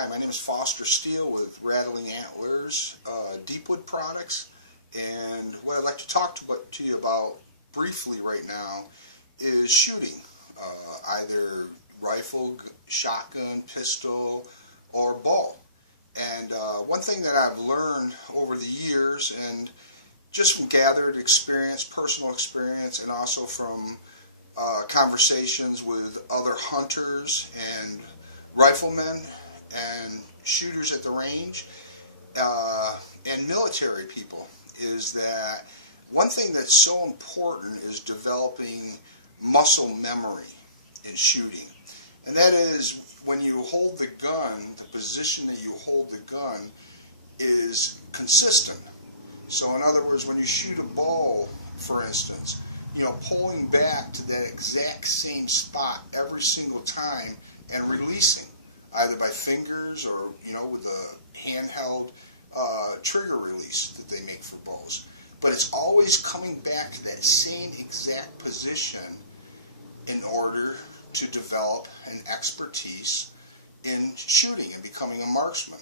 Hi, my name is Foster Steele with Rattling Antlers, Deepwood products, and what I'd like to talk to you about briefly right now is shooting, either rifle, shotgun, pistol, or bow. And one thing that I've learned over the years, and just from gathered experience, personal experience, and also from conversations with other hunters and riflemen and shooters at the range and military people, is that one thing that's so important is developing muscle memory in shooting. And that is, when you hold the gun, the position that you hold the gun is consistent. So in other words, when you shoot a bow, for instance, pulling back to that exact same spot every single time and releasing, either by fingers or, with a handheld trigger release that they make for bows. But it's always coming back to that same exact position in order to develop an expertise in shooting and becoming a marksman,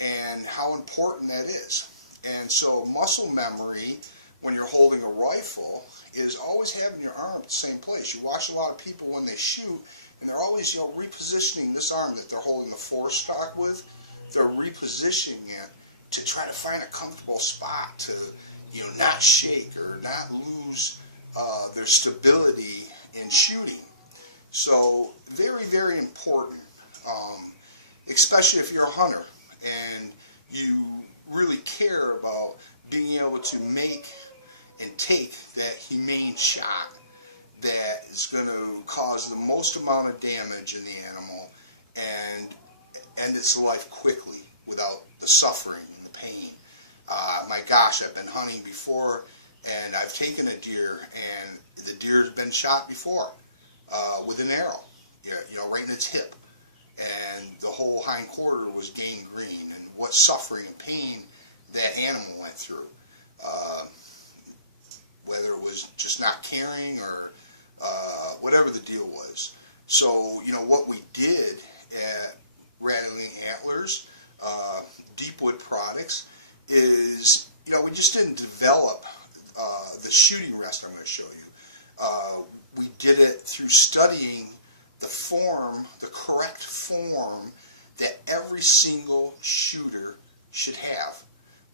and how important that is. And so muscle memory, when you're holding a rifle, is always having your arm at the same place. You watch a lot of people when they shoot, and they're always repositioning this arm that they're holding the forestock with. They're repositioning it to try to find a comfortable spot to not shake or not lose their stability in shooting. So very, very important, especially if you're a hunter and you really care about being able to make and take that humane shot that is going to cause the most amount of damage in the animal and end its life quickly without the suffering and the pain. My gosh, I've been hunting before, and I've taken a deer, and the deer has been shot before with an arrow, right in its hip, and the whole hind quarter was gangrene, and what suffering and pain that animal went through, whether it was just not caring or whatever the deal was. So, what we did at Rattling Antlers, Deepwood products, is, we just didn't develop the shooting rest I'm going to show you. We did it through studying the correct form that every single shooter should have,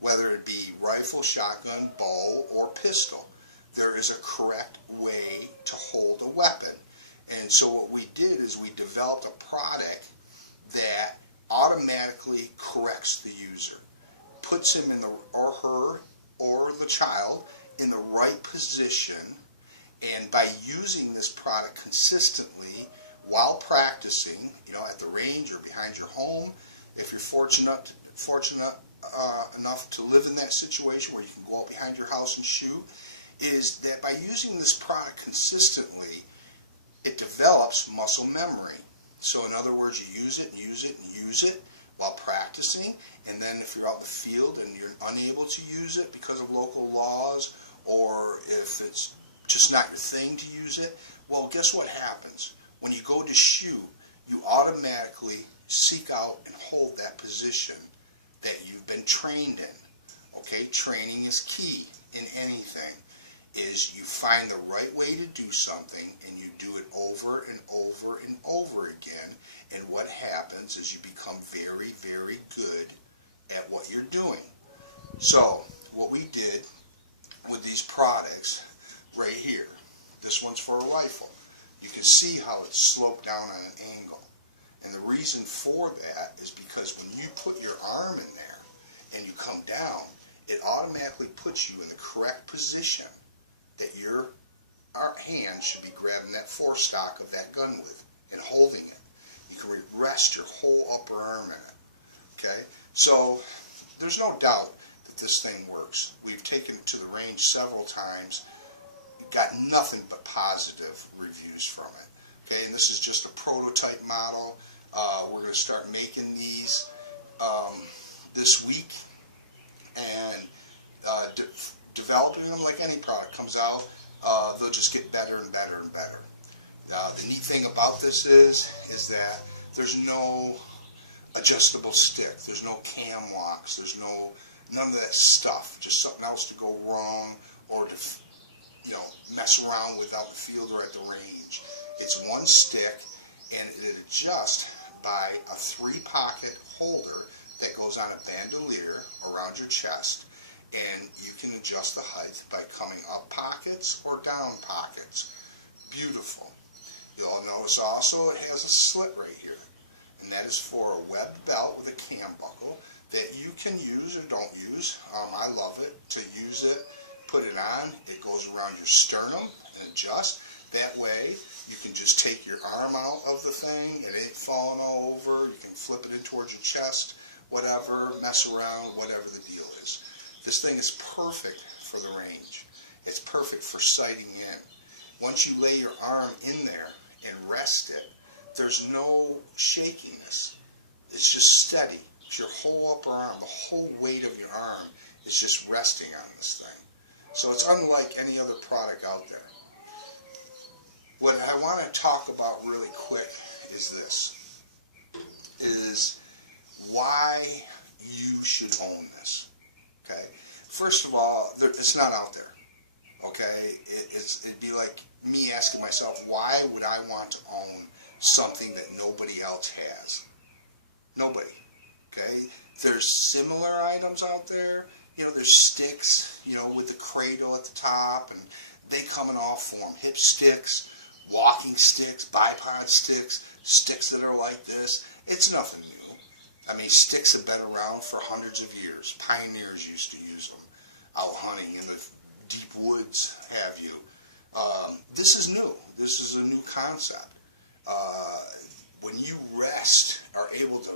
whether it be rifle, shotgun, bow, or pistol. There is a correct way to hold a weapon. And so what we did is we developed a product that automatically corrects the user, puts him or her or the child in the right position, and by using this product consistently while practicing, at the range or behind your home, if you're fortunate enough to live in that situation where you can go out behind your house and shoot, is that by using this product consistently, it develops muscle memory. So in other words, you use it and use it and use it while practicing, and then if you're out in the field and you're unable to use it because of local laws, or if it's just not your thing to use it, well, guess what happens? When you go to shoot, you automatically seek out and hold that position that you've been trained in. Okay, training is key in anything. Is you find the right way to do something and you do it over and over and over again, and what happens is you become very, very good at what you're doing. So what we did with these products right here, this one's for a rifle. You can see how it's sloped down on an angle. And the reason for that is because when you put your arm in there and you come down, it automatically puts you in the correct position that your hand should be grabbing that forestock of that gun with and holding it. You can rest your whole upper arm in it. Okay? So there's no doubt that this thing works. We've taken it to the range several times, got nothing but positive reviews from it. Okay, and this is just a prototype model. We're going to start making these this week, and developing them like any product comes out. They'll just get better and better and better. The neat thing about this is that there's no adjustable stick. There's no cam locks. There's none of that stuff. Just something else to go wrong or to, you know, mess around with out the field or at the range. It's one stick, and it adjusts by a 3-pocket holder that goes on a bandolier around your chest, and you can adjust the height by coming up pockets or down pockets. Beautiful. You'll notice also it has a slit right here, and that is for a webbed belt with a cam buckle that you can use or don't use. I love it to use it. Put it on. It goes around your sternum and adjusts. That way you can just take your arm out of the thing. It ain't falling all over. You can flip it in towards your chest, whatever, mess around, whatever the deal is. This thing is perfect for the range. It's perfect for sighting in. Once you lay your arm in there and rest it, there's no shakiness. It's just steady. It's your whole upper arm, the whole weight of your arm is just resting on this thing. So it's unlike any other product out there. What I want to talk about really quick is this, is why you should own this. Okay? First of all, it's not out there. Okay? It'd be like me asking myself, why would I want to own something that nobody else has? Nobody. Okay? There's similar items out there. You know, there's sticks, you know, with the cradle at the top, and they come in all form. Hip sticks, walking sticks, bipod sticks, sticks that are like this. It's nothing new. I mean, sticks have been around for hundreds of years. Pioneers used to use them out hunting in the deep woods, have you. This is new. This is a new concept. When you are able to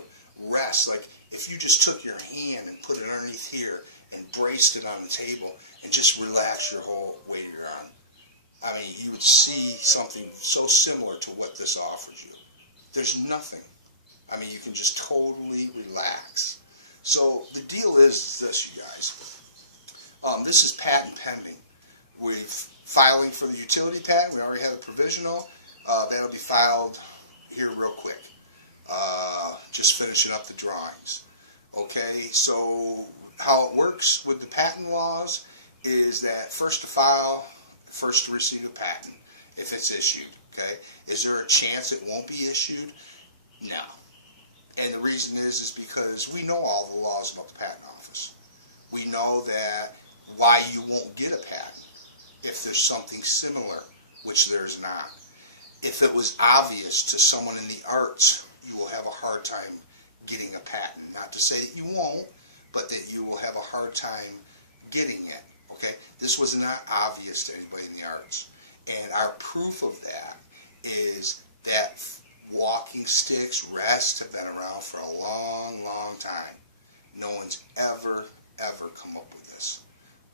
rest, like if you just took your hand and put it underneath here and braced it on the table and just relax your whole weight of your arm, I mean, you would see something so similar to what this offers you. There's nothing. I mean, you can just totally relax. So the deal is this, you guys. This is patent pending. We're filing for the utility patent. We already have a provisional. That'll be filed here real quick. Just finishing up the drawings. Okay, so how it works with the patent laws is that first to file, first to receive a patent, if it's issued. Okay, is there a chance it won't be issued? No. And the reason is because we know all the laws about the patent office. We know that why you won't get a patent if there's something similar, which there's not. If it was obvious to someone in the arts, you will have a hard time getting a patent. Not to say that you won't, but that you will have a hard time getting it. Okay? This was not obvious to anybody in the arts. And our proof of that is that walking sticks, rests have been around for a long, long time. No one's ever come up with this,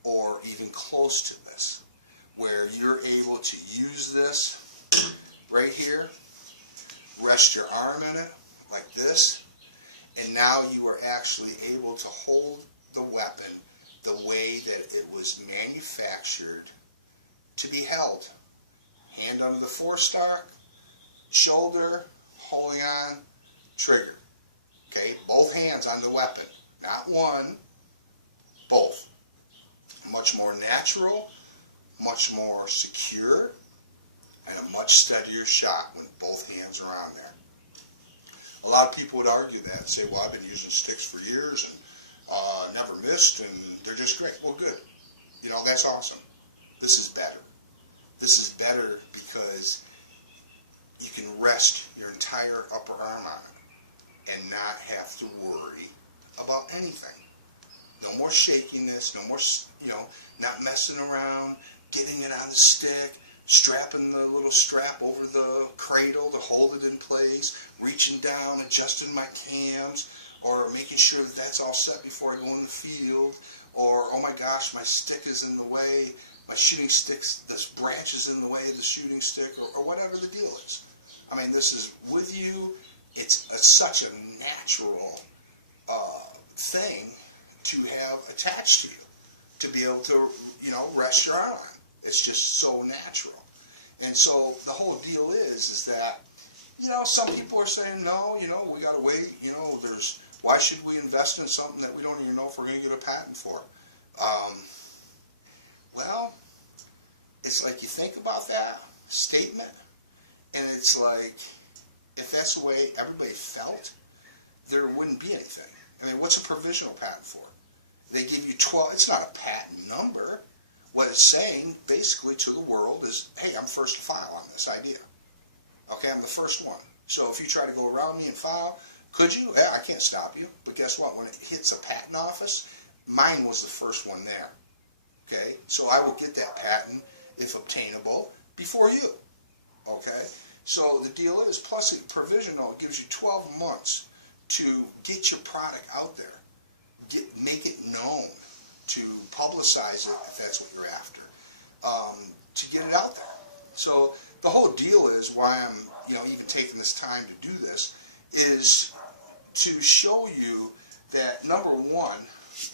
or even close to this, where you're able to use this right here, rest your arm in it like this, and now you are actually able to hold the weapon the way that it was manufactured to be held. Hand under the forestock, shoulder, holding on, trigger. Okay, both hands on the weapon, not one, both. Much more natural, much more secure, and a much steadier shot when both hands are on there. A lot of people would argue that and say, well, I've been using sticks for years and never missed, and they're just great. Well, good. You know, that's awesome. This is better. This is better because you can rest your entire upper arm on it and not have to worry about anything. No more shakiness, no more, not messing around, getting it on the stick, strapping the little strap over the cradle to hold it in place, reaching down, adjusting my cams, or making sure that that's all set before I go in the field, or, oh my gosh, my stick is in the way, my shooting stick's, this branch is in the way of the shooting stick, or whatever the deal is. I mean, this is with you. It's such a natural thing to have attached to you, to be able to, rest your arm on. It's just so natural. And so the whole deal is that, some people are saying, no, we got to wait. Why should we invest in something that we don't even know if we're going to get a patent for? Um, well, it's like you think about that statement, and it's like, if that's the way everybody felt, there wouldn't be anything. I mean, what's a provisional patent for? They give you 12, it's not a patent number. What it's saying, basically, to the world is, hey, I'm first to file on this idea. Okay, I'm the first one. So if you try to go around me and file, could you? Yeah, I can't stop you. But guess what? When it hits a patent office, mine was the first one there. Okay, so I will get that patent, if obtainable, before you. Okay, so the deal is, plus a provisional gives you 12 months to get your product out there, make it known, to publicize it if that's what you're after, to get it out there. So the whole deal is why I'm even taking this time to do this is to show you that, number one,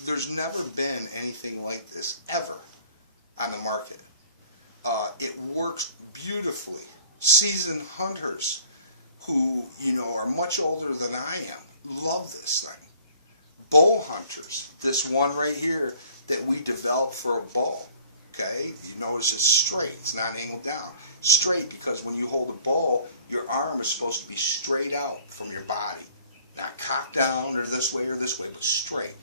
there's never been anything like this ever on the market. It works beautifully. Seasoned hunters who are much older than I am love this thing. Bow hunters, this one right here that we developed for a bow. Okay, you notice it's straight, it's not angled down. Straight, because when you hold a bow, your arm is supposed to be straight out from your body. Not cocked down or this way, but straight.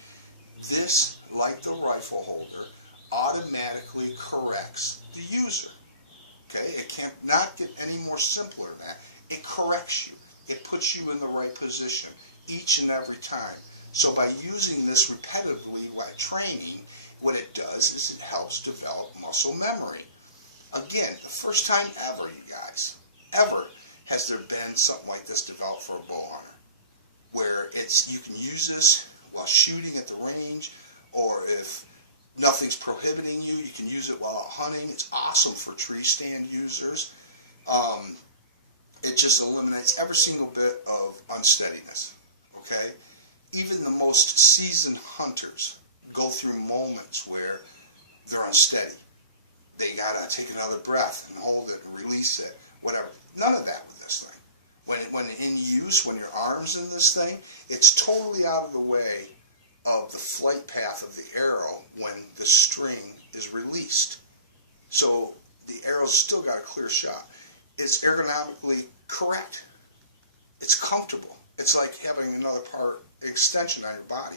This, like the rifle holder, automatically corrects the user. Okay, it can't not get any more simpler than that. It corrects you. It puts you in the right position each and every time. So by using this repetitively while training, what it does is it helps develop muscle memory. Again, the first time ever, you guys, ever, has there been something like this developed for a bow hunter, where you can use this while shooting at the range, or if nothing's prohibiting you, you can use it while out hunting. It's awesome for tree stand users. It just eliminates every single bit of unsteadiness. Okay? Even the most seasoned hunters go through moments where they're unsteady. They gotta take another breath and hold it and release it, whatever. None of that with this thing. When in use, when your arm's in this thing, it's totally out of the way of the flight path of the arrow when the string is released. So the arrow's still got a clear shot. It's ergonomically correct. It's comfortable. It's like having another part extension on your body.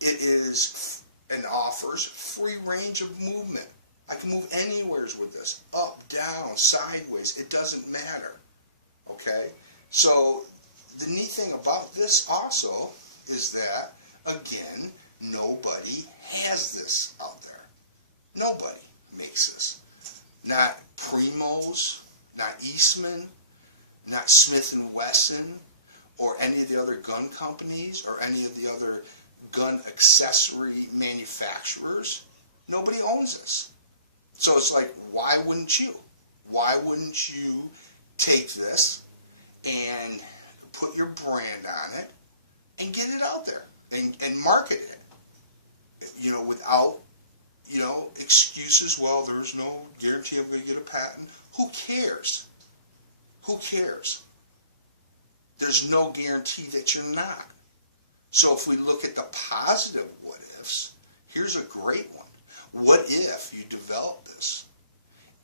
It is and offers free range of movement. I can move anywheres with this, up, down, sideways. It doesn't matter. Okay? So the neat thing about this also is that, again, nobody has this out there. Nobody makes this. Not Primos, not Eastman, not Smith & Wesson, or any of the other gun companies, or any of the other gun accessory manufacturers. Nobody owns this. So it's like, why wouldn't you? Why wouldn't you take this and put your brand on it and get it out there and market it? Without, excuses. Well, there's no guarantee I'm going to get a patent. Who cares? Who cares? There's no guarantee that you're not. So if we look at the positive what ifs, here's a great one. What if you develop this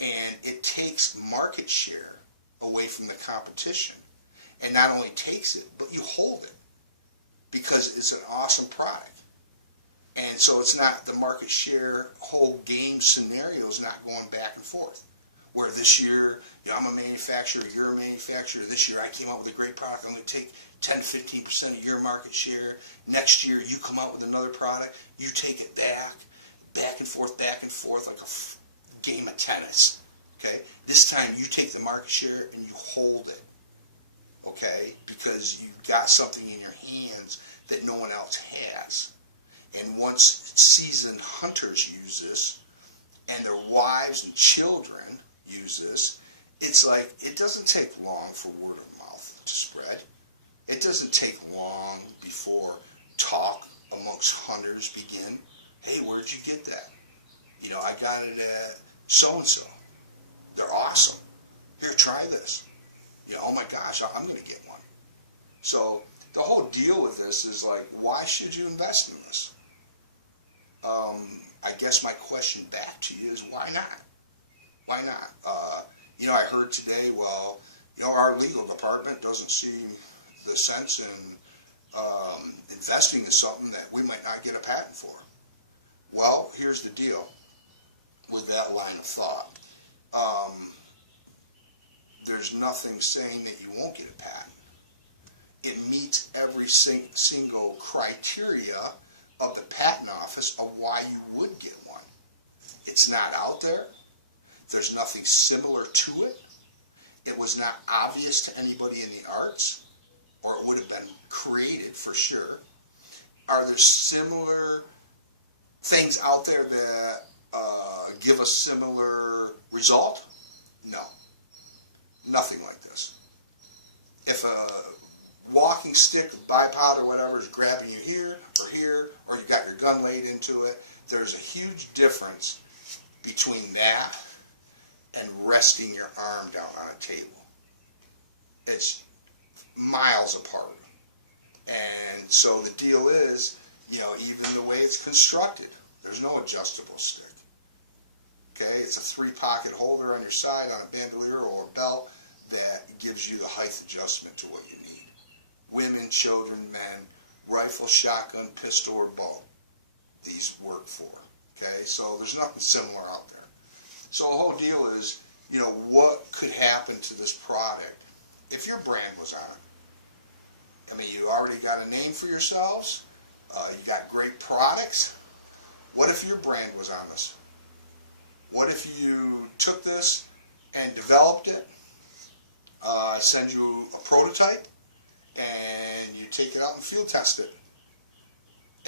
and it takes market share away from the competition, and not only takes it, but you hold it because it's an awesome product. And so it's not the market share whole game scenario is not going back and forth. Where this year, I'm a manufacturer, you're a manufacturer. This year I came out with a great product. I'm going to take 10-15% of your market share. Next year you come out with another product. You take it back and forth, like a game of tennis. Okay? This time you take the market share and you hold it. Okay? Because you've got something in your hands that no one else has. And once seasoned hunters use this, and their wives and children use this, it's like, it doesn't take long for word of mouth to spread. It doesn't take long before talk amongst hunters begin. Hey, where'd you get that? I got it at so-and-so. They're awesome. Here, try this. Oh my gosh, I'm going to get one. So the whole deal with this is like, why should you invest in this? I guess my question back to you is, why not? Why not? I heard today, well, our legal department doesn't see the sense in investing in something that we might not get a patent for. Well, here's the deal with that line of thought. There's nothing saying that you won't get a patent. It meets every single criteria of the patent office of why you would get one. It's not out there. There's nothing similar to it. It was not obvious to anybody in the arts, or it would have been created for sure. Are there similar things out there that give a similar result? No. Nothing like this. If a walking stick, bipod or whatever is grabbing you here, or you got your gun laid into it, there's a huge difference between that and resting your arm down on a table. It's miles apart. And so the deal is, even the way it's constructed, there's no adjustable stick. Okay, it's a 3-pocket holder on your side on a bandolier or a belt that gives you the height adjustment to what you need. Women, children, men, rifle, shotgun, pistol, or bow, these work for. Okay, so there's nothing similar out there. So the whole deal is, what could happen to this product if your brand was on it? I mean, you already got a name for yourselves. You got great products. What if your brand was on this? What if you took this and developed it, send you a prototype, and you take it out and field test it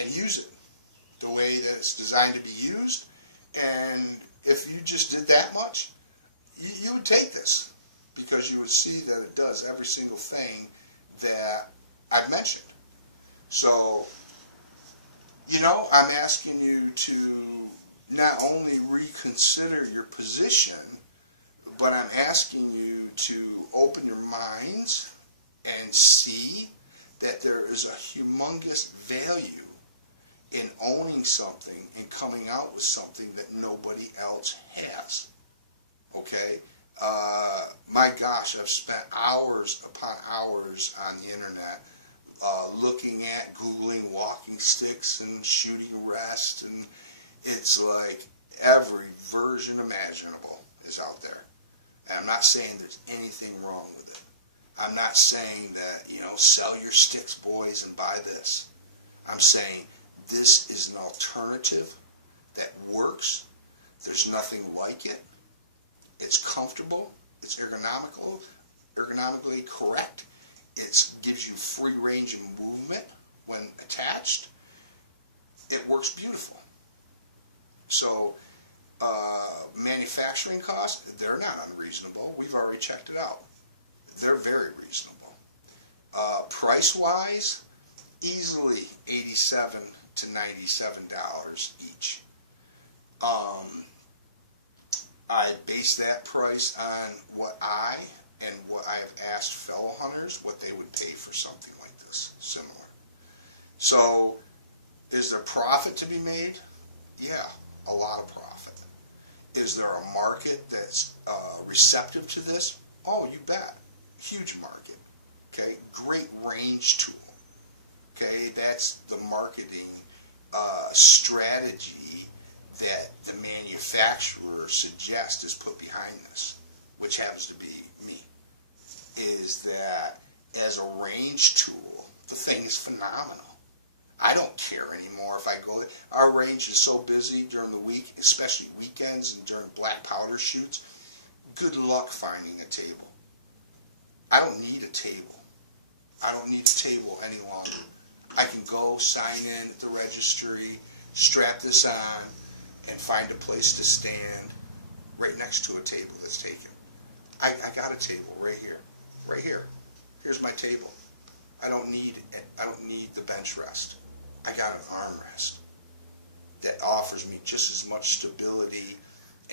and use it the way that it's designed to be used? And if you just did that much, you would take this, because you would see that it does every single thing that I've mentioned. So, I'm asking you to not only reconsider your position, but I'm asking you to open your minds and see that there is a humongous value in owning something and coming out with something that nobody else has. Okay? My gosh, I've spent hours upon hours on the internet looking at, Googling walking sticks and shooting rest, and it's like every version imaginable is out there. And I'm not saying there's anything wrong with it. I'm not saying that, sell your sticks, boys, and buy this. I'm saying this is an alternative that works. There's nothing like it. It's comfortable. It's ergonomically correct. It gives you free range of movement when attached. It works beautiful. So manufacturing costs, they're not unreasonable. We've already checked it out. They're very reasonable. Price-wise, easily $87 to $97 each. I base that price on what I have asked fellow hunters what they would pay for something like this, similar. So, is there profit to be made? Yeah, a lot of profit. Is there a market that's receptive to this? Oh, you bet. Huge market. Okay, great range tool. Okay, that's the marketing strategy that the manufacturer suggests is put behind this, which happens to be me, is that as a range tool, the thing is phenomenal. I don't care anymore if I go there. Our range is so busy during the week, especially weekends and during black powder shoots. Good luck finding a table. I don't need a table. I don't need a table any longer. I can go sign in at the registry, strap this on, and find a place to stand right next to a table that's taken. I got a table right here. Right here. Here's my table. I don't need the bench rest. I got an armrest that offers me just as much stability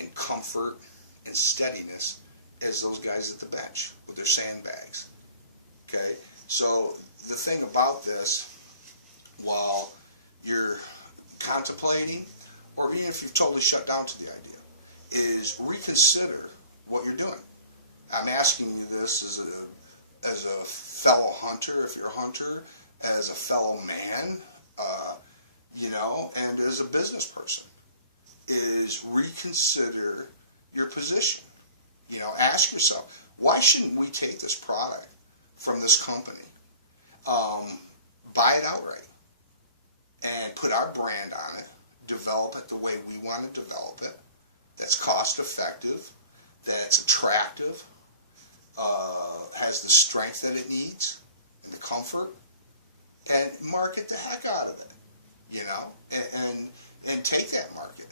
and comfort and steadiness as those guys at the bench with their sandbags. Okay? So the thing about this, while you're contemplating, or even if you've totally shut down to the idea, is reconsider what you're doing. I'm asking you this as a fellow hunter, if you're a hunter, as a fellow man, and as a business person, is reconsider your position. Ask yourself, why shouldn't we take this product from this company, buy it outright, and put our brand on it, develop it the way we want to develop it, that's cost effective, that it's attractive, has the strength that it needs, and the comfort, and market the heck out of it, and take that market.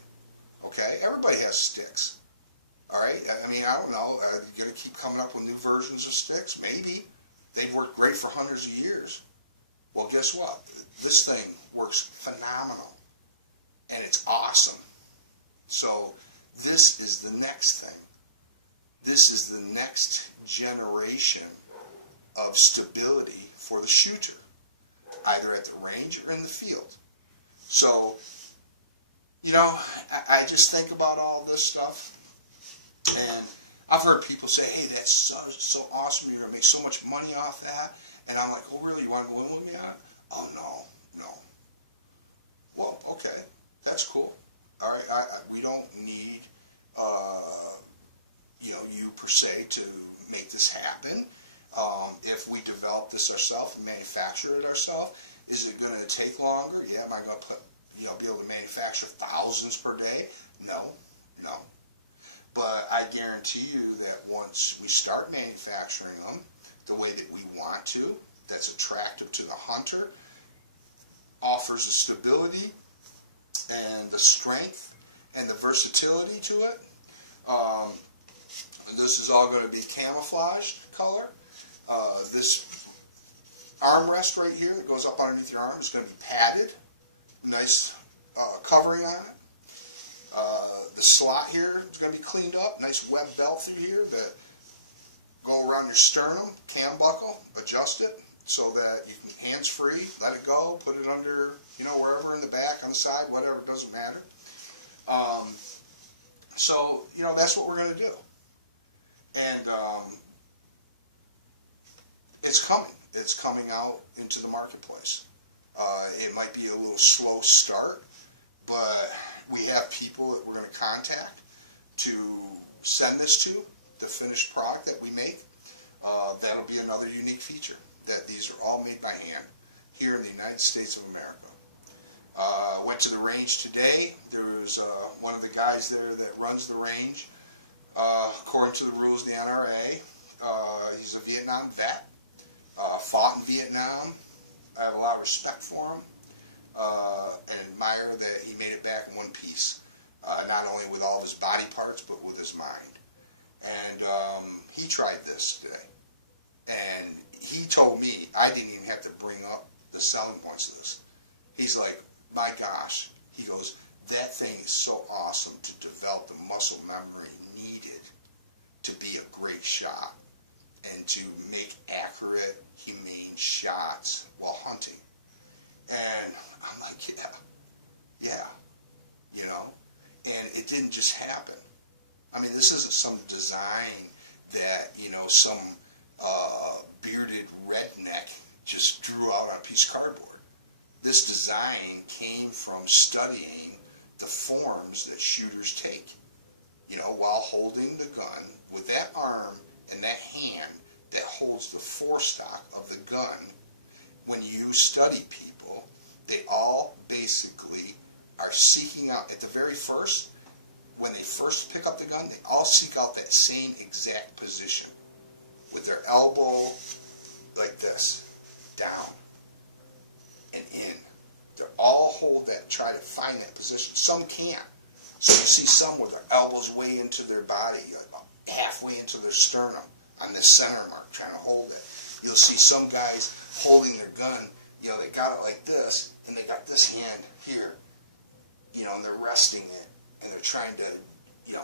Okay? Everybody has sticks. All right? I mean, I don't know. You're going to keep coming up with new versions of sticks? Maybe. They've worked great for hundreds of years. Well, guess what? This thing works phenomenal. And it's awesome. So this is the next thing. This is the next generation of stability for the shooter, either at the range or in the field. So, I just think about all this stuff, and I've heard people say, hey, that's so awesome, you're going to make so much money off that, and I'm like, oh, really, you want to go in with me on it? Oh, no. Well, okay, that's cool. All right, we don't need, you per se to make this happen. If we develop this ourselves and manufacture it ourselves, is it going to take longer? Yeah, am I going to be able to manufacture thousands per day? No. But I guarantee you that once we start manufacturing them the way that we want to, that's attractive to the hunter, offers the stability and the strength and the versatility to it. This is all going to be camouflaged color. This armrest right here that goes up underneath your arm is going to be padded. Nice covering on it. The slot here is going to be cleaned up. Nice web belt through here that go around your sternum, cam buckle, adjust it so that you can hands-free, let it go, put it under, wherever in the back, on the side, whatever, it doesn't matter. So, that's what we're going to do. And it's coming. It's coming out into the marketplace. It might be a little slow start, but we have people that we're going to contact to send this to, the finished product that we make. That'll be another unique feature, that these are all made by hand here in the United States of America. Went to the range today. There was one of the guys there that runs the range. According to the rules of the NRA, he's a Vietnam vet, fought in Vietnam. I have a lot of respect for him and admire that he made it back in one piece, not only with all of his body parts, but with his mind. And he tried this today. And he told me, I didn't even have to bring up the selling points of this. He's like, my gosh, he goes, that thing is so awesome to develop the muscle memory needed to be a great shot and to make accurate, humane shots while hunting. And I'm like, yeah, and it didn't just happen. I mean, this isn't some design that, some bearded redneck just drew out on a piece of cardboard. This design came from studying the forms that shooters take, while holding the gun with that arm and that hand that holds the forestock of the gun. When you study people, they all basically are seeking out, at the very first, when they first pick up the gun, they all seek out that same exact position with their elbow like this, down and in. They all hold that, try to find that position. Some can't. So you see some with their elbows way into their body, halfway into their sternum, on this center mark, trying to hold it. You'll see some guys holding their gun, they got it like this, and they got this hand here, and they're resting it, and they're trying to,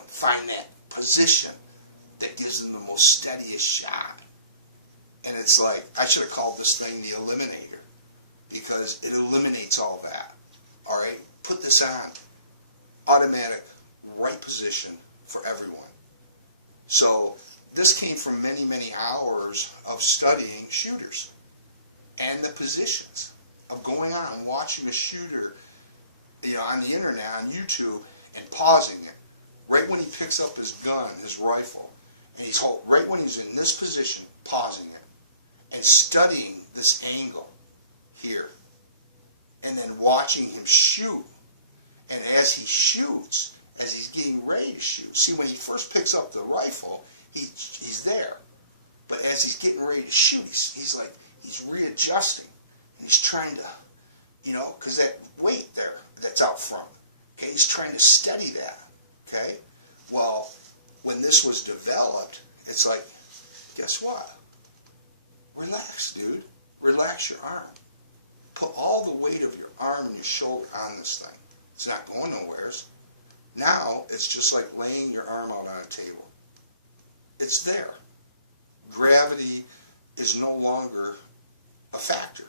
find that position that gives them the most steadiest shot. And it's like, I should have called this thing the Eliminator, because it eliminates all that. All right, put this on, automatic, right position for everyone. So this came from many, many hours of studying shooters and the positions of going on and watching a shooter, on the internet, on YouTube, and pausing it right when he picks up his gun, his rifle, and right when he's in this position, pausing it and studying this angle here, and then watching him shoot. And as he shoots, as he's getting ready to shoot, see, when he first picks up the rifle, he's there, but as he's getting ready to shoot, he's readjusting, and he's trying to, because that weight there that's out front, okay, he's trying to steady that, okay. Well, when this was developed, it's like, guess what? Relax, dude. Relax your arm. Put all the weight of your arm and your shoulder on this thing. It's not going nowheres. Now, it's just like laying your arm out on a table. It's there. Gravity is no longer a factor.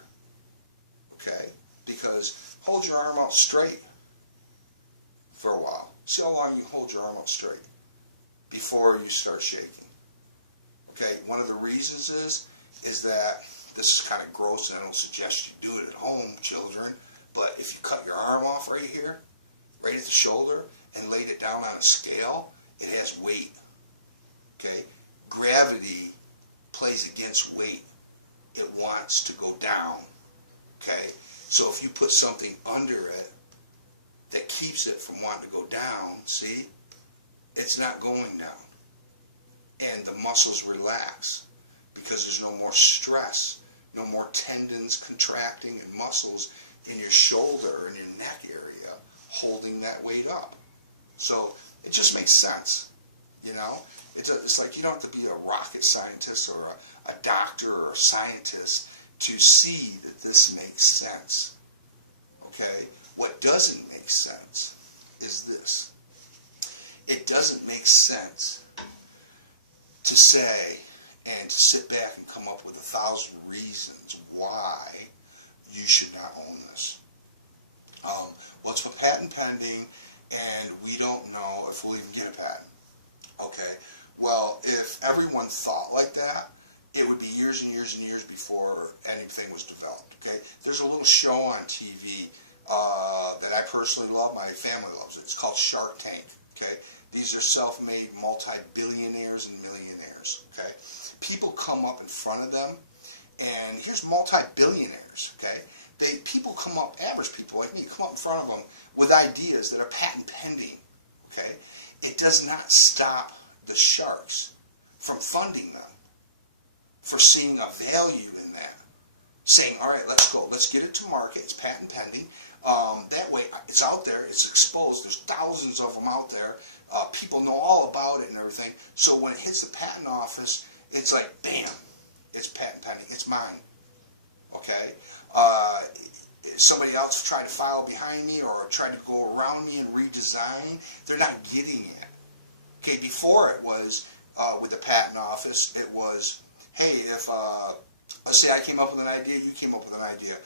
Okay? Because hold your arm out straight for a while. See how long you hold your arm out straight before you start shaking. Okay? One of the reasons is that, this is kind of gross, and I don't suggest you do it at home, children, but if you cut your arm off right here, right at the shoulder, and laid it down on a scale, it has weight. Okay? Gravity plays against weight. It wants to go down. Okay? So if you put something under it that keeps it from wanting to go down, see, it's not going down. And the muscles relax because there's no more stress, no more tendons contracting and muscles in your shoulder and your neck area holding that weight up. So it just makes sense, It's like you don't have to be a rocket scientist or a doctor or a scientist to see that this makes sense. Okay? What doesn't make sense is this. It doesn't make sense to say and to sit back and come up with 1,000 reasons why you should not own this. Well, it's a patent pending, and we don't know if we'll even get a patent. Okay? Well, if everyone thought like that, it would be years and years and years before anything was developed. Okay? There's a little show on TV that I personally love, my family loves it. It's called Shark Tank. Okay? These are self-made multi-billionaires and millionaires. Okay? People come up in front of them, and here's multi-billionaires. Okay? People come up, average people like me, come up in front of them with ideas that are patent pending. Okay? It does not stop the sharks from funding them, for seeing a value in that. Saying, all right, let's go. Let's get it to market. It's patent pending. That way, it's out there. It's exposed. There's thousands of them out there. People know all about it and everything. So when it hits the patent office, it's like, bam, it's patent pending. It's mine. Okay? Somebody else tried to file behind me or tried to go around me and redesign. They're not getting it. Okay, before it was, with the patent office, it was, hey, if, let's say I came up with an idea, you came up with an idea.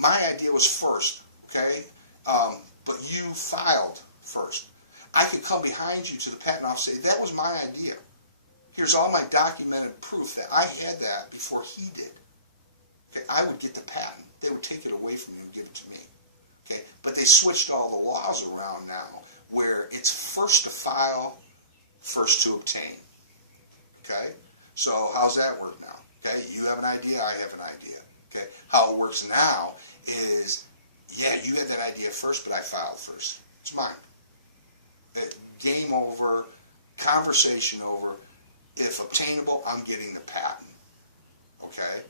My idea was first, okay? But you filed first. I could come behind you to the patent office and say, that was my idea. Here's all my documented proof that I had that before he did. Okay, I would get the patent. They would take it away from you and give it to me. Okay, but they switched all the laws around now where it's first to file, first to obtain. Okay, so how's that work now? Okay, you have an idea, I have an idea. Okay, how it works now is, yeah, you had that idea first, but I filed first. It's mine. Game over, conversation over. If obtainable, I'm getting the patent. Okay?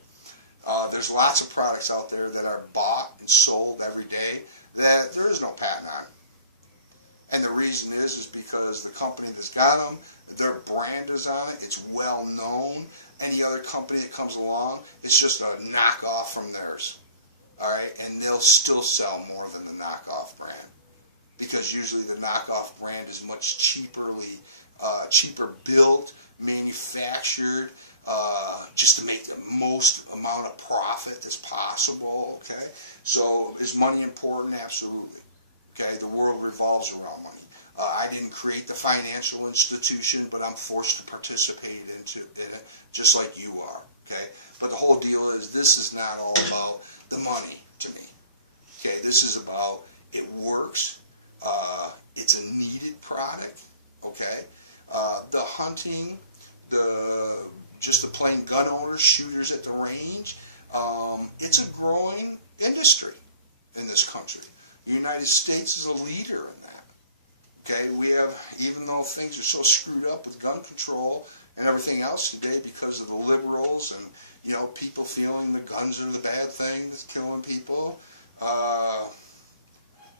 There's lots of products out there that are bought and sold every day that there is no patent on. And the reason is because the company that's got them, their brand is on it, it's well known. Any other company that comes along, it's just a knockoff from theirs. Alright? And they'll still sell more than the knockoff brand. Because usually the knockoff brand is much cheaper built, manufactured just to make the most amount of profit that's possible, okay? So is money important? Absolutely. Okay, the world revolves around money. I didn't create the financial institution, but I'm forced to participate in it, just like you are, okay? But the whole deal is, this is not all about the money to me, okay? This is about, it works, it's a needed product, okay? The hunting, just the plain gun owners, shooters at the range, it's a growing industry in this country. The United States is a leader in that. Okay, we have, even though things are so screwed up with gun control and everything else today because of the liberals and, you know, people feeling the guns are the bad thing that's killing people,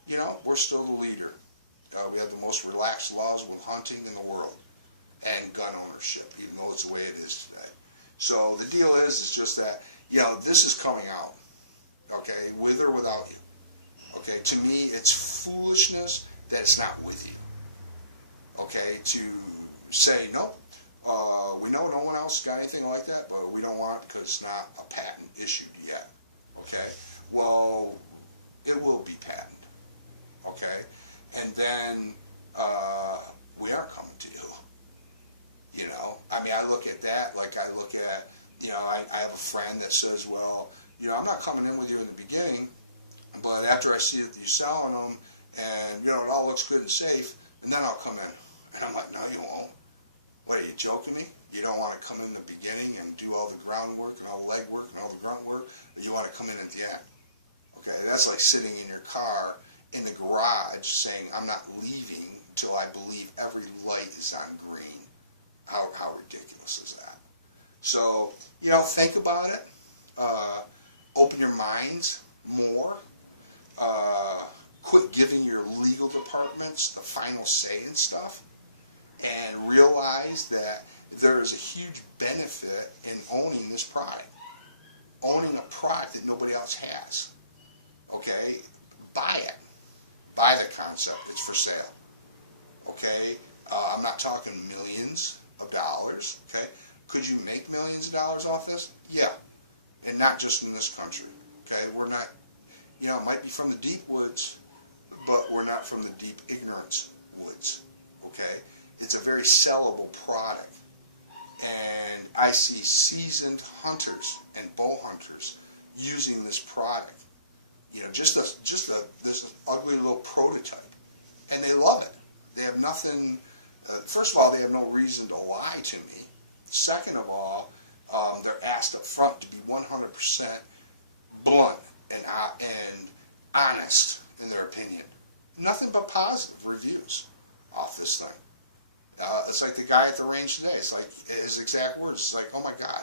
you know, we're still the leader. We have the most relaxed laws with hunting in the world and gun ownership, even though it's the way it is today. So the deal is, it's just that, you know, this is coming out, okay, with or without you. Okay, to me, it's foolishness that it's not with you. Okay, to say, nope, we know no one else got anything like that, but we don't want it because it's not a patent issued yet. Okay, well, it will be patented. Okay, and then we are coming to you. You know, I mean, I look at that like I look at, you know, I have a friend that says, well, you know, I'm not coming in with you in the beginning, but after I see that you're selling them, and, you know, it all looks good and safe, and then I'll come in. And I'm like, no, you won't. What, are you joking me? You don't want to come in the beginning and do all the groundwork and all the legwork and all the grunt work, but you want to come in at the end. Okay, that's like sitting in your car in the garage saying, I'm not leaving till I believe every light is on green. How ridiculous is that? So, you know, think about it. Open your minds more. Quit giving your legal departments the final say in stuff, and realize that there is a huge benefit in owning this product. Owning a product that nobody else has. Okay? Buy it. Buy the concept. It's for sale. Okay? I'm not talking millions of dollars. Okay? Could you make millions of dollars off this? Yeah. And not just in this country. Okay? We're not, you know, it might be from the deep woods, but we're not from the deep ignorance woods. Okay? It's a very sellable product. And I see seasoned hunters and bow hunters using this product. You know, just this ugly little prototype. And they love it. They have nothing, first of all, they have no reason to lie to me. Second of all, they're asked up front to be 100% blunt and honest in their opinion. Nothing but positive reviews off this thing. It's like the guy at the range today. It's like his exact words. It's like, oh my God,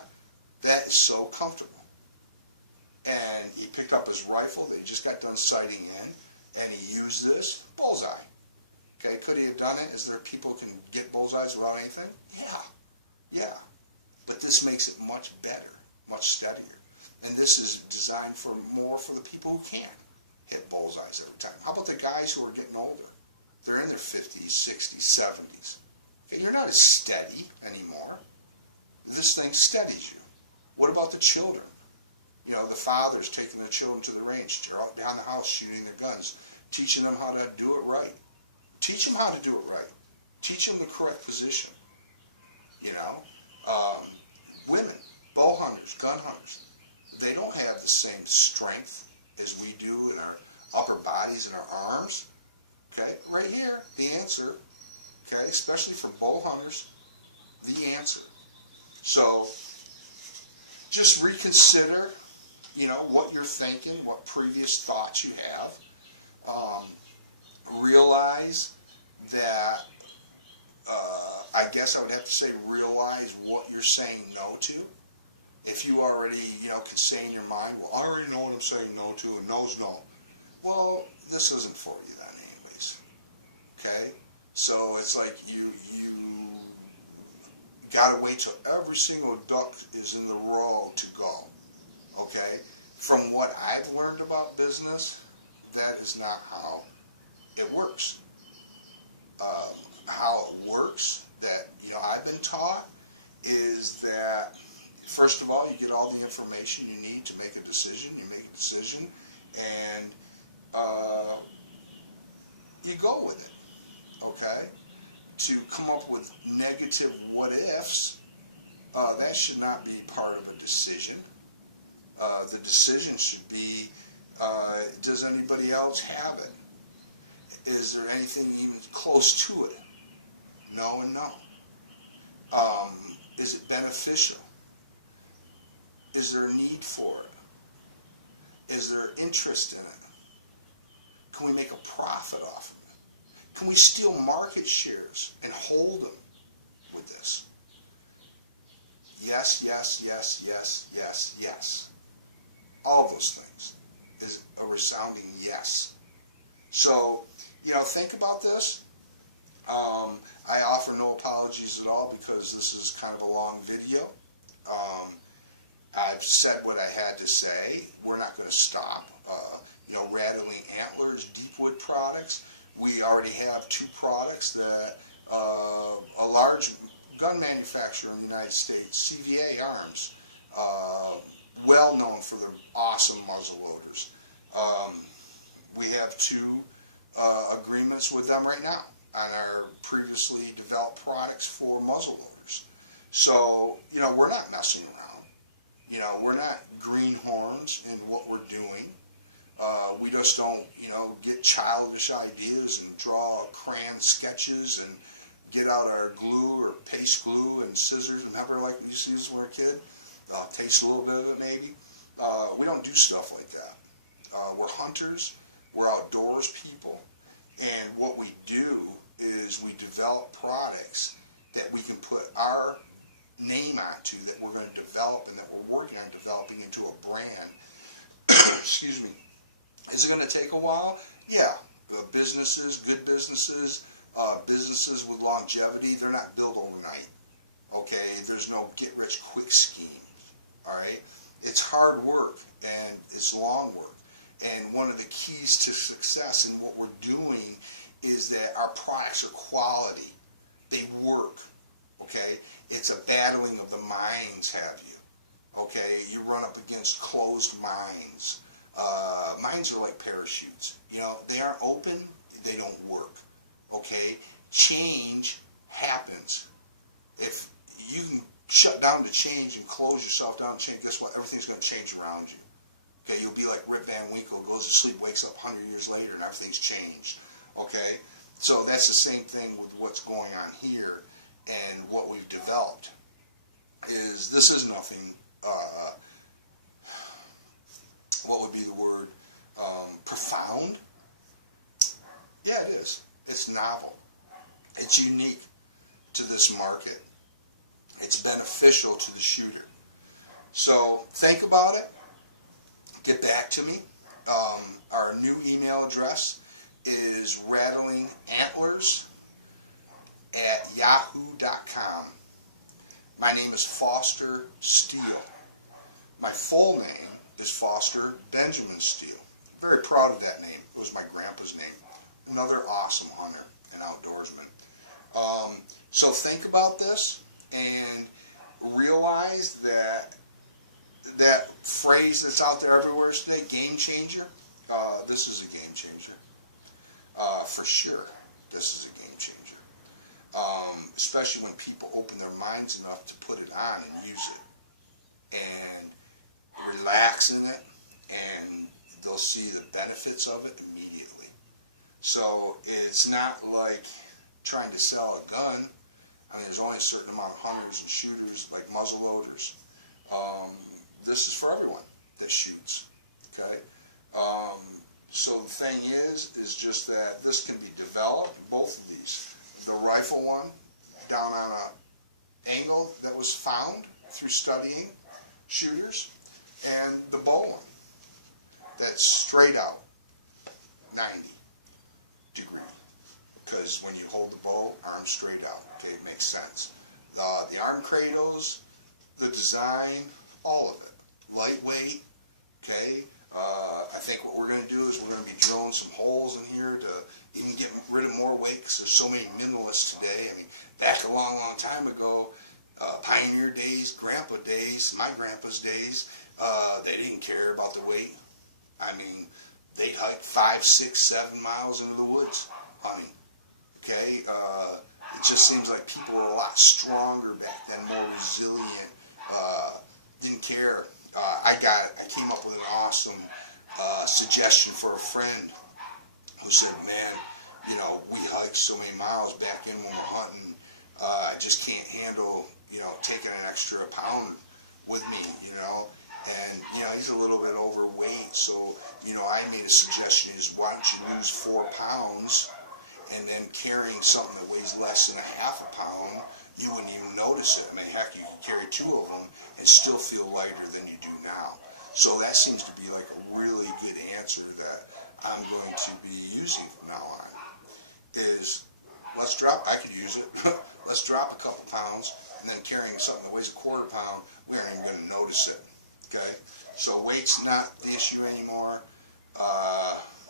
that is so comfortable. And he picked up his rifle that he just got done sighting in, and he used this bullseye. Okay, could he have done it? Is there people who can get bullseyes without anything? Yeah. But this makes it much better, much steadier. And this is designed for the people who can't hit bullseyes every time. How about the guys who are getting older? They're in their 50s, 60s, 70s. Okay, you're not as steady anymore. This thing steadies you. What about the children? You know, the fathers taking the children to the range, down the house shooting their guns, teaching them how to do it right. Teach them how to do it right. Teach them the correct position. You know, women, bow hunters, gun hunters, they don't have the same strength as we do in our upper bodies and our arms. Okay, right here, the answer, okay, especially for bow hunters, the answer. So, just reconsider, you know, what you're thinking, what previous thoughts you have. Realize that, I guess I would have to say, realize what you're saying no to. If you already, you know, could say in your mind, well, I already know what I'm saying no to, and no's no. Well, this isn't for you then anyways. Okay? So it's like you gotta wait till every single duck is in the row to go. Okay? From what I've learned about business, that is not how it works. How it works, that, you know, I've been taught, is that, first of all, you get all the information you need to make a decision. You make a decision, and you go with it, okay? To come up with negative what-ifs, that should not be part of a decision. The decision should be, does anybody else have it? Is there anything even close to it? No and no. Is it beneficial? Is there a need for it? Is there interest in it? Can we make a profit off of it? Can we steal market shares and hold them with this? Yes, yes, yes, yes, yes, yes. All those things is a resounding yes. So, think about this. I offer no apologies at all because this is kind of a long video. I've said what I had to say. We're not going to stop. Rattling Antlers, deep wood products. We already have 2 products that a large gun manufacturer in the United States, CVA Arms, well known for their awesome muzzle loaders. We have 2 agreements with them right now on our previously developed products for muzzle loaders. So, we're not messing around. We're not greenhorns in what we're doing. We just don't, get childish ideas and draw crayon sketches and get out our glue or paste glue and scissors. Remember, like we used to use when we were a kid? Taste a little bit of it, maybe. We don't do stuff like that. We're hunters. We're outdoors people. And what we do is we develop products that we can put our name onto, that we're going to develop and that we're working on developing into a brand. Excuse me. Is it going to take a while? Yeah. Businesses, good businesses, businesses with longevity, they're not built overnight. Okay? There's no get-rich-quick scheme. All right? It's hard work and it's long work. And one of the keys to success in what we're doing is that our products are quality. They work. Okay? It's a battling of the minds, have you. Okay? You run up against closed minds. Minds are like parachutes. They aren't open, they don't work. Okay? Change happens. If you can shut down the change and close yourself down to change, guess what? Everything's going to change around you. Okay? You'll be like Rip Van Winkle, goes to sleep, wakes up 100 years later, and everything's changed. Okay? So that's the same thing with what's going on here and what we've developed. This is nothing, what would be the word, profound? Yeah, it is. It's novel. It's unique to this market. It's beneficial to the shooter. So think about it. Get back to me. Our new email address is rattlingantlers@yahoo.com. My name is Foster Steele. My full name is Foster Benjamin Steele. Very proud of that name. It was my grandpa's name. Another awesome hunter and outdoorsman. So think about this and realize that that phrase that's out there everywhere today, game changer, this is a game changer. For sure, this is a game changer. Especially when people open their minds enough to put it on and use it. And relax in it, and they'll see the benefits of it immediately. So it's not like trying to sell a gun. I mean, there's only a certain amount of hunters and shooters, like muzzle loaders. This is for everyone that shoots. Okay. So the thing is just that this can be developed, both of these. The rifle one, down on an angle that was found through studying shooters, and the bow one, that's straight out, 90 degree. Because when you hold the bow, arms straight out, okay, it makes sense. The arm cradles, the design, all of it. Lightweight, okay. I think what we're going to do is we're going to be drilling some holes in here to even get rid of more weight, because there's so many minimalists today. I mean, back a long, long time ago, pioneer days, grandpa days, my grandpa's days, they didn't care about the weight. I mean, they'd hike 5, 6, 7 miles into the woods hunting. Okay, it just seems like people were a lot stronger back then, more resilient. Didn't care. I came up with an awesome suggestion for a friend who said, "Man, you know, we hiked so many miles back in when we're hunting. I just can't handle, you know, taking an extra pound with me, you know." And, you know, he's a little bit overweight, so, you know, I made a suggestion is, why don't you lose 4 pounds, and then carrying something that weighs less than a half a pound, you wouldn't even notice it. I mean, heck, you could carry 2 of them and still feel lighter than you do now. So that seems to be like a really good answer that I'm going to be using from now on. Is, I could use it, let's drop a couple pounds, and then carrying something that weighs a quarter pound, we aren't even going to notice it. Okay, so weight's not the issue anymore.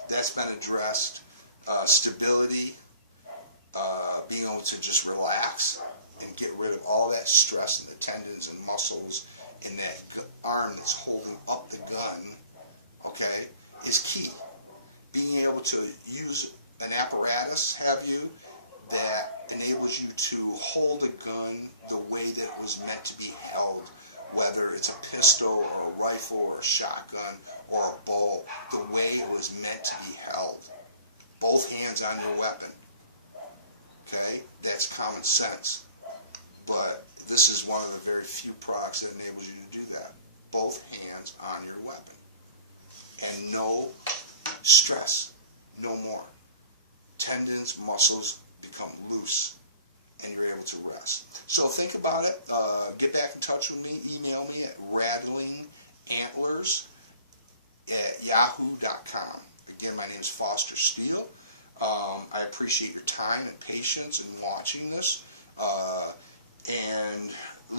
That's been addressed. Stability, being able to just relax and get rid of all that stress in the tendons and muscles in that arm that's holding up the gun, okay, is key. Being able to use an apparatus, that enables you to hold a gun the way that it was meant to be held, whether it's a pistol or a rifle or a shotgun or a bow, the way it was meant to be held. Both hands on your weapon. Okay? That's common sense. But this is one of the very few products that enables you to do that. Both hands on your weapon. And no stress. No more. Tendons, muscles become loose, and you're able to rest. So think about it. Get back in touch with me. Email me at rattlingantlers@yahoo.com. Again, my name is Foster Steele. I appreciate your time and patience in watching this and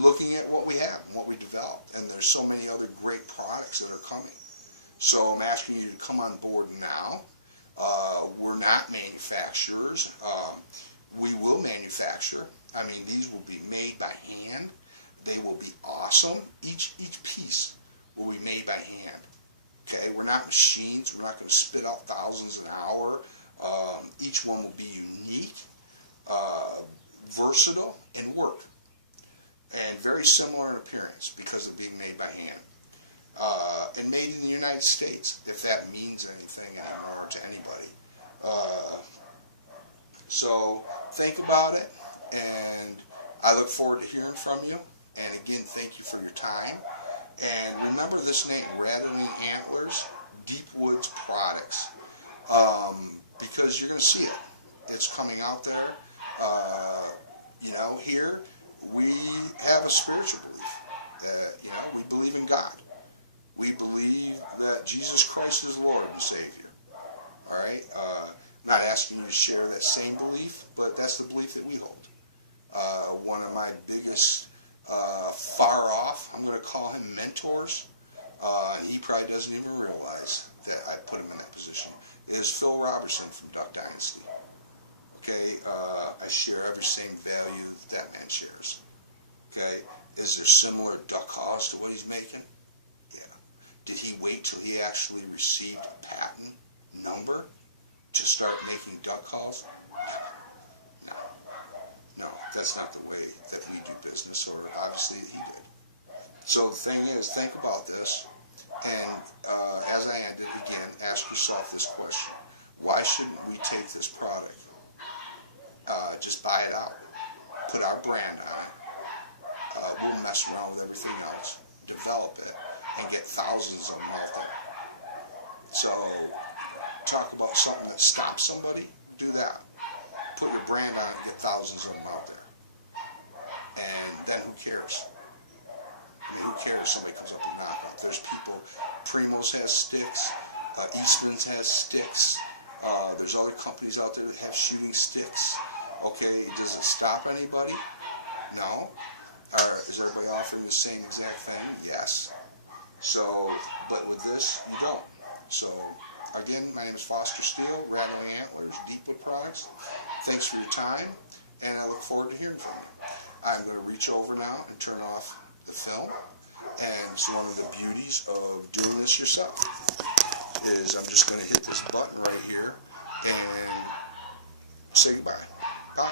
looking at what we have and what we developed. And there's so many other great products that are coming. So I'm asking you to come on board now. We're not manufacturers. We will manufacture. I mean, these will be made by hand. They will be awesome. Each piece will be made by hand. Okay, we're not machines. We're not going to spit out thousands an hour. Each one will be unique, versatile, and work. And very similar in appearance because of being made by hand. And made in the United States, if that means anything, I don't know, to anybody. So think about it, and I look forward to hearing from you. And again, thank you for your time. And remember this name, Rattling Antlers, Deep Woods Products, because you're going to see it. It's coming out there. You know, here we have a spiritual belief. You know, we believe in God. We believe that Jesus Christ is Lord and Savior. All right? Not asking you to share that same belief, but that's the belief that we hold. One of my biggest far off, I'm going to call him mentors, and he probably doesn't even realize that I put him in that position, is Phil Robertson from Duck Dynasty. Okay? I share every same value that man shares. Okay? Is there similar duck calls to what he's making? Did he wait till he actually received a patent number to start making duck calls? No. No, that's not the way that we do business, or obviously he did. So the thing is, think about this, and as I ended, again, ask yourself this question. Why shouldn't we take this product, just buy it out, put our brand on it, we'll mess around with everything else, develop it, and get thousands of them out there. So, talk about something that stops somebody, do that. Put your brand on it, get thousands of them out there. And then who cares? I mean, who cares if somebody comes up and knocks out? There's people, Primo's has sticks, Eastman's has sticks, there's other companies out there that have shooting sticks. Okay, does it stop anybody? No. Or is everybody offering the same exact thing? Yes. So, but with this, you don't. So, again, my name is Foster Steele, Rattling Antlers, Deep Wood Products. Thanks for your time, and I look forward to hearing from you. I'm going to reach over now and turn off the film. And it's one of the beauties of doing this yourself is I'm just going to hit this button right here and say goodbye. Bye.